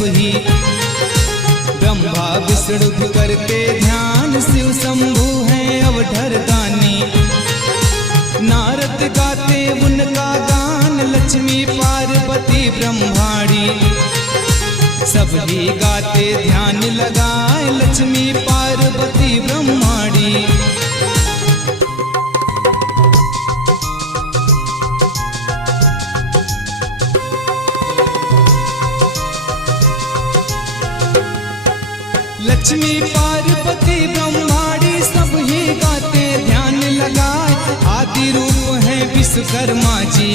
सब ही। ब्रह्मा विष्णु भी करते ध्यान, शिव शंभु हैं अवधर दानी। नारद गाते उनका गान, लक्ष्मी पार्वती ब्रह्माणी। सब ही गाते ध्यान लगाए, लक्ष्मी पार्वती ब्रह्माणी। लक्ष्मी पार्वती ब्रह्माणी सब ही गाते ध्यान लगाए। आदि रूप है विश्वकर्मा जी,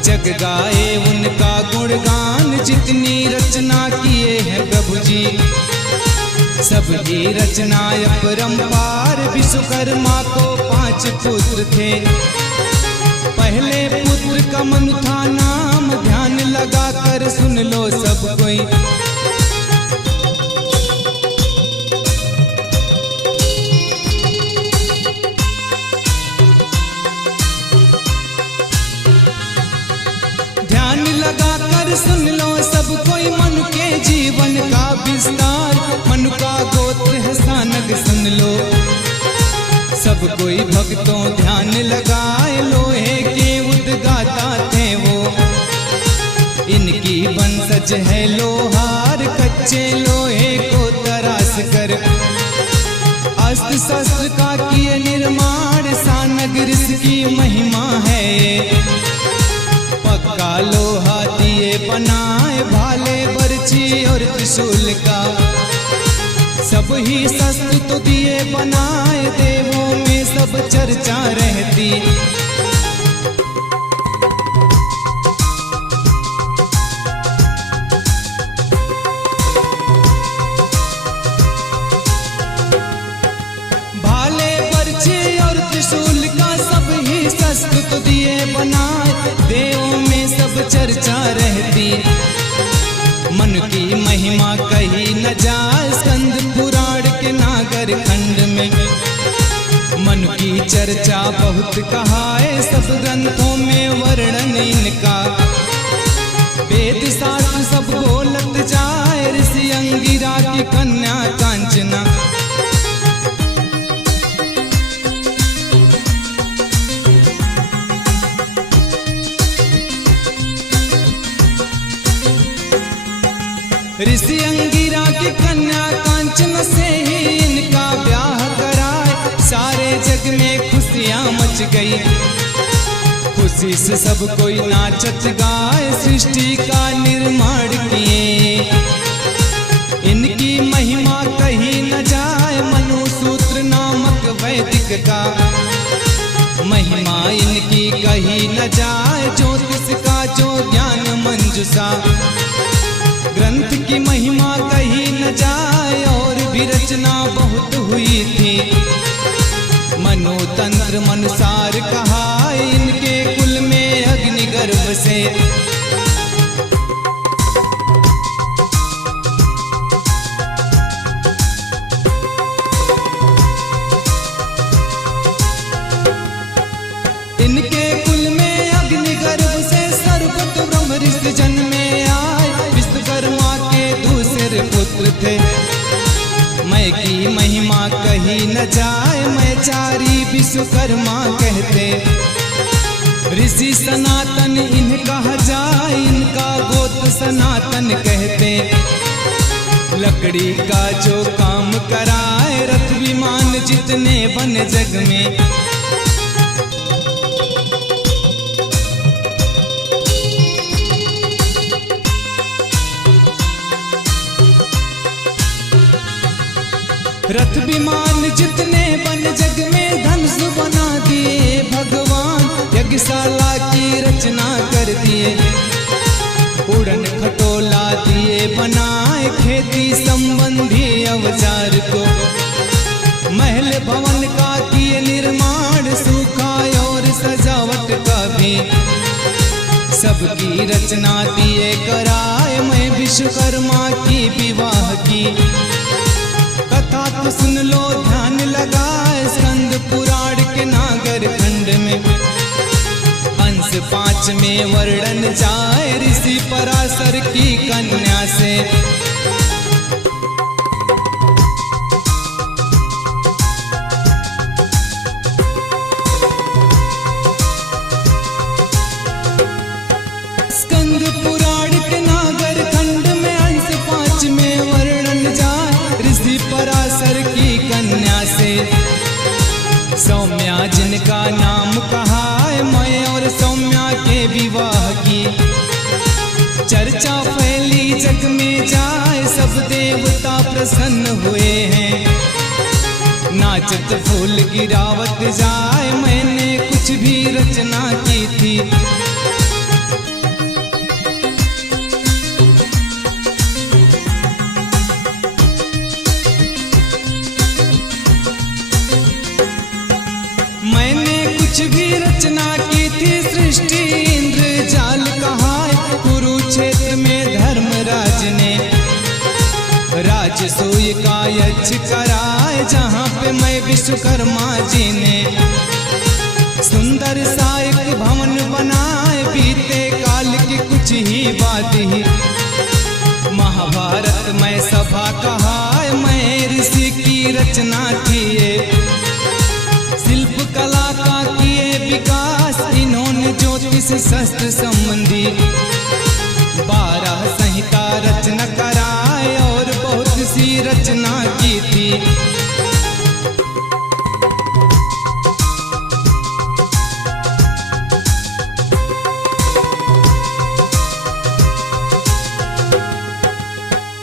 जग गाए उनका गुणगान। जितनी रचना किए हैं प्रभु जी, सब ही रचना अपरंपार। विश्वकर्मा को 5 पुत्र थे, पहले पुत्र का मनु था नाम। ध्यान लगा कर सुन लो सब कोई, लगा कर सुन लो सब कोई। मनु के जीवन का विस्तार, मनु का गोत्र है सानग सुन लो। सब कोई भक्तों ध्यान लगाए, लोहे के उद्गाता थे वो। इनकी वंशज है लोहार, कच्चे लोहे को तराश कर अस्त्र शस्त्र का किए निर्माण। सानग ऋषि की महिमा है, पक्का लोहा दिए बनाए। भाले बर्छी और त्रिशूल का सब ही शस्त्र तो दिए बनाए। देवों में सब चर्चा रहती, भाले बर्छी और त्रिशूल का सब ही शस्त्र तो दिए बनाए। देवों में सब चर्चा रहती, मन की महिमा कही न जाए। स्कंद पुराण के नागर खंड में मन की चर्चा बहुत कहाए। सब ग्रंथों में वर्णन इनका, वेद शास्त्र सब बोलत जाए। ऋषि अंगिरा की कन्या कांचना, ऋषि अंगिरा की कन्या कांचन से ही इनका ब्याह कराए। सारे जग में खुशियां मच गई, खुशी से सब कोई नाचत गाए। सृष्टि का निर्माण किए, इनकी महिमा कही न जाए। मनु सूत्र नामक वैदिक का महिमा इनकी कही न जाए। ज्योतिष का जो ज्ञान मंजुषा, ग्रंथ की महिमा कही न जाए। और भी रचना बहुत हुई थी, मनोतंत्र मनुसार कहा। इनके कुल में अग्नि गर्भ से इनके कुल में अग्नि गर्भ से सर्वत ब्रह्म ऋषि जन्मे आए। विश्वकर्मा के दूसरे पुत्र थे, मैं की महिमा कही न जाए। मैं चारी विश्वकर्मा कहते, ऋषि सनातन इन्हें कहा जाए। इनका गोत्र सनातन कहते, लकड़ी का जो काम कराए। रथ विमान जितने बन जग में, रथ विमान जितने बन जग में। धनुष बना दिए भगवान, यज्ञशाला की रचना कर दिए। उड़न खटोला दिए बनाए, खेती संबंधी औजार को। महल भवन का किए निर्माण, सूखा और सजावट का भी सबकी रचना दिए कराए। मैं विश्वकर्मा की विवाह की कथा तो सुन लो ध्यान लगाए। स्कंद पुराण के नागर खंड में अंश 5 में वर्णन जाए। ऋषि पराशर की कन्या संन्यासे। स्कंद पुराण के नागर खंड में अंश 5 में वर्णन जाए ऋषि पराशर की कन्या से। सौम्या जिनका नाम कहा है, मैं और सौम्या के विवाह की चर्चा फैली जग में जाए, सब देवता प्रसन्न हुए हैं। नाचत फूल गिरावत जाए, मैंने कुछ भी रचना की थी। मैंने कुछ भी रचना की थी, सृष्टि इंद्र जाल कहाए। कुरुक्षेत्र में धर्मराज ने राजसूय का यज्ञ कराए, जहाँ पे मैं विश्वकर्मा जी ने सुंदर सा एक भवन बनाए। बीते काल की कुछ ही बात ही महाभारत में सभा कहाए, मैं ऋषि की रचना थी ये। शिल्प कला का किए विकास, इन्होंने ज्योतिष शास्त्र संबंधी 12 संहिता रचना कराए और बहुत सी रचना की थी।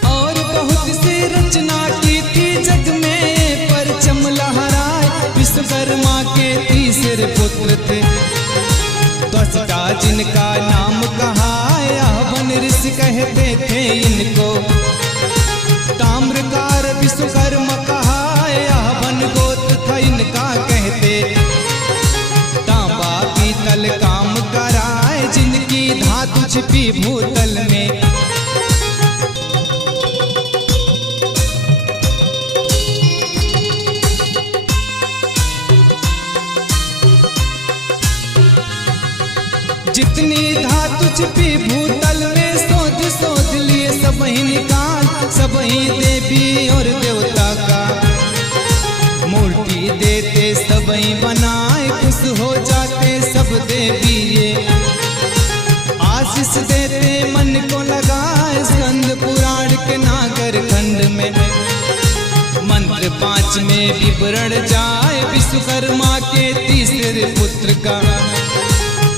और बहुत सी रचना की थी, जग में परचम लहराए। विश्वकर्मा के तीसरे पुत्र थे, त्वष्टा जिनका नाम कहा है, आहवन ऋषि कहते थे इनको। ताम्रकार विश्वकर्मा कहा है, आहवन गोत्र था इनका कहते। तांबा पीतल काम कराए, जिनकी धातु छिपी भूतल में। जितनी धातु छिपी भूतल में, शोध शोध लिए सब ही निकाल। सब ही देवी और देवता का मूर्ति देते, सब ही बनाए। खुश हो जाते सब देवी ये, आशीष देते मन को लगाए। स्कंद पुराण के नागर खंड में मंत्र 5 में विवरण जाए, विश्वकर्मा के तीसरे पुत्र का।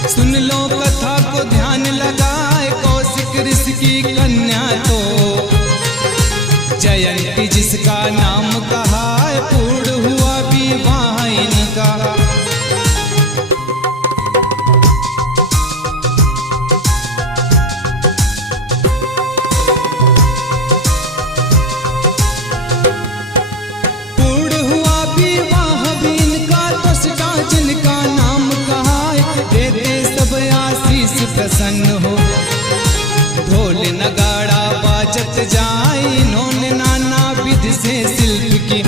सुन लो कथा को ध्यान लगाए, कौशिक ऋषि की कन्या तो जयंती जिसका नाम कहा है, पूर्ण हुआ विवाह इनका। पूर्ण हुआ विवाह भी इनका, त्वष्टा जिनका नाम कहा है, देते सब आशीष प्रसन्न हो। ढोल नगाड़ा बाजत जाए, इन्होंने नाना विधि से शिल्प की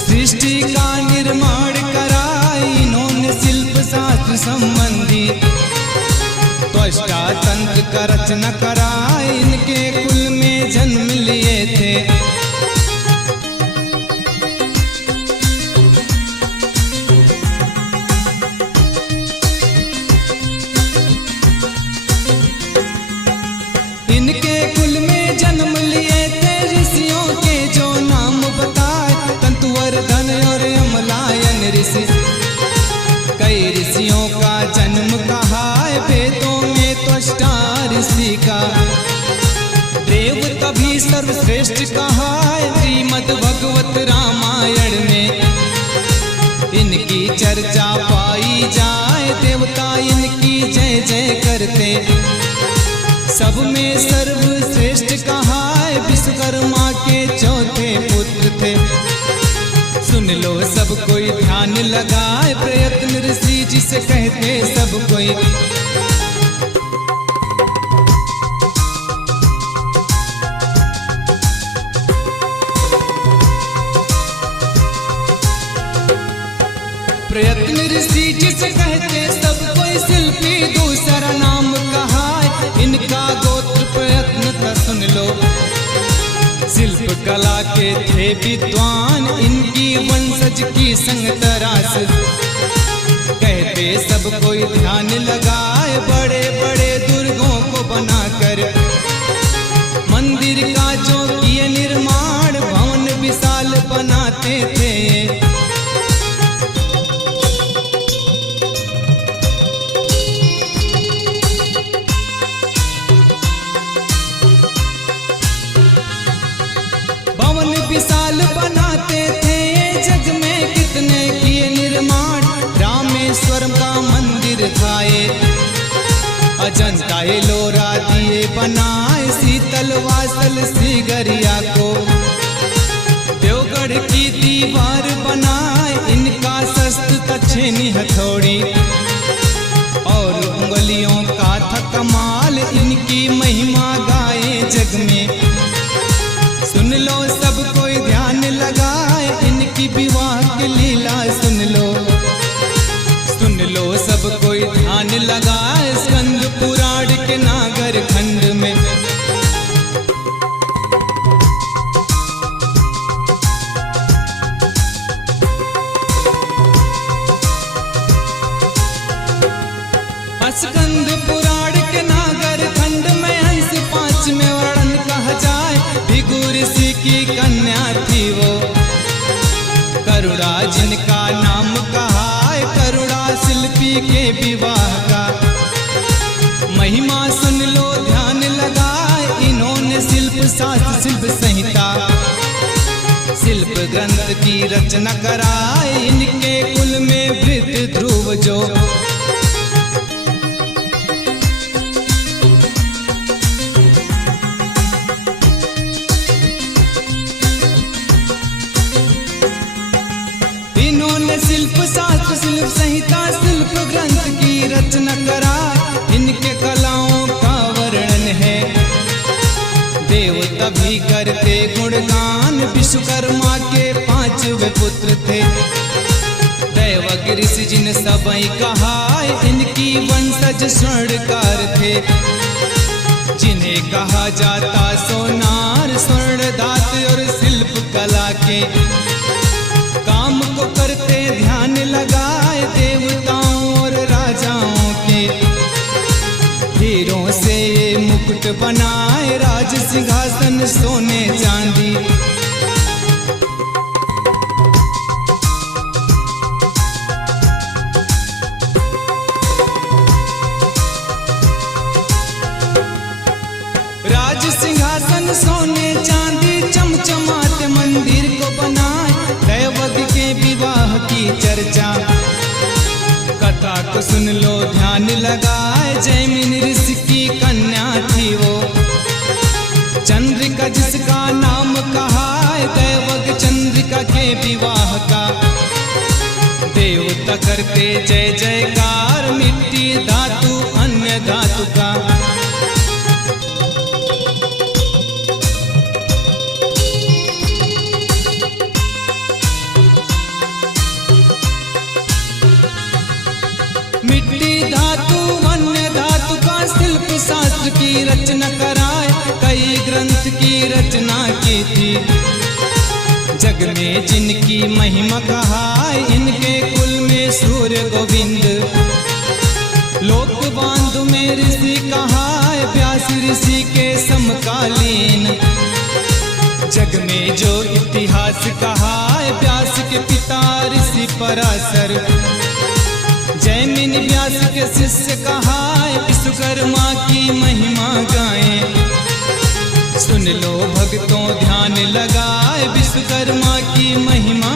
सृष्टि का निर्माण कराए। इन्होंने शिल्प शास्त्र संबंधी त्वष्टा तंत्र का रचना कराए, इनके कुल में जन्म लिए थे। इनके कुल में जन्म लिए थे ऋषियों के जो नाम बताए, तंतुवर्धन और अमलायन ऋषि। कई ऋषियों का जन्म कहा है, वेदों में त्वष्टा ऋषि का। देव कभी सर्वश्रेष्ठ कहा है, श्रीमद् भगवत रामायण में इनकी चर्चा पाई जाए। देवता इनकी जय जय करते, सब में सर्वश्रेष्ठ कहा है, विश्वकर्मा के चौथे पुत्र थे। सुन लो सब कोई ध्यान लगाए, प्रयत्न ऋषि जिसे कहते सब कोई। प्रयत्न ऋषि जिसे कहते सब कोई, शिल्पी दूसरा नाम कहा है, इनका गोत्र प्रयत्न था। कला के थे विद्वान, इनकी वंशज की संग तरास। कहते सब कोई ध्यान लगाए, बड़े बड़े दुर्गों को बनाकर। मंदिर का जो किए निर्माण, भवन विशाल बनाते थे। भवन विशाल बनाते थे, जग में कितने किए निर्माण। रामेश्वरम का मंदिर थाए, अजंता एलोरा दिए बनाए। शीतल वासल सिगरिया को देवगढ़ की दीवार बनाए। इनका शस्त्र तछेनी हथौड़ी और उंगलियों का था कमाल। इनकी महिमा गाए जग में, सुन लो सब कोई ध्यान लगाए। इनकी विवाह की लीला सुन लो, सुन लो सब कोई ध्यान लगाए। स्कंद पुराण के नागर खंड में स्कंद पुराण के नागर खंड में हंस 5वें वर्णन कहा जाए। भृगु ऋषि की कन्या थी वो, करुणा जिनका नाम कहा है। करुणा शिल्पी के विवाह का महिमा सुन लो ध्यान लगाए। इन्होंने शिल्प शास्त्र शिल्प संहिता शिल्प ग्रंथ की रचना कराए। इनके कुल में वृद्ध ध्रुव जो शिल्प शास्त्र शिल्प संहिता शिल्प ग्रंथ की रचना करा। इनके कलाओं का वर्णन है, देवता भी करते गुणगान। विश्वकर्मा के 5 पुत्र थे, दैवज्ञ ऋषि जिन सबई कहा। इनकी वंशज स्वर्णकार थे, जिन्हें कहा जाता सोनार। स्वर्ण धातु और शिल्प कला के काम को करते ध्यान लगाए। देवताओं और राजाओं के हीरों से ये मुकुट बनाए। राज सिंहासन सोने चांदी राज सिंहासन सोने चांदी चमचमाते मंदिर को बनाए। दैवज्ञ के विवाह की चर्चा कथा को सुन लो ध्यान लगाए। जैमिनी ऋषि की कन्या थी वो, चंद्रिका जिसका नाम कहा। दैवज्ञ चंद्रिका के विवाह का देवता करते जय जयकार। मिट्टी धातु अन्य धातु का धातु अन्य धातु का शिल्प शास्त्र की रचना कराए। कई ग्रंथ की रचना की थी, जग में जिनकी महिमा कहा। इनके कुल में सूर्य गोविंद लोकबांधु में ऋषि कहा। व्यास ऋषि के समकालीन जग में जो इतिहास कहा। व्यास के पिता ऋषि पराशर, जैमिनी व्यास के शिष्य कहा। विश्वकर्मा की महिमा गाएं, सुन लो भक्तों ध्यान लगाए। विश्वकर्मा की महिमा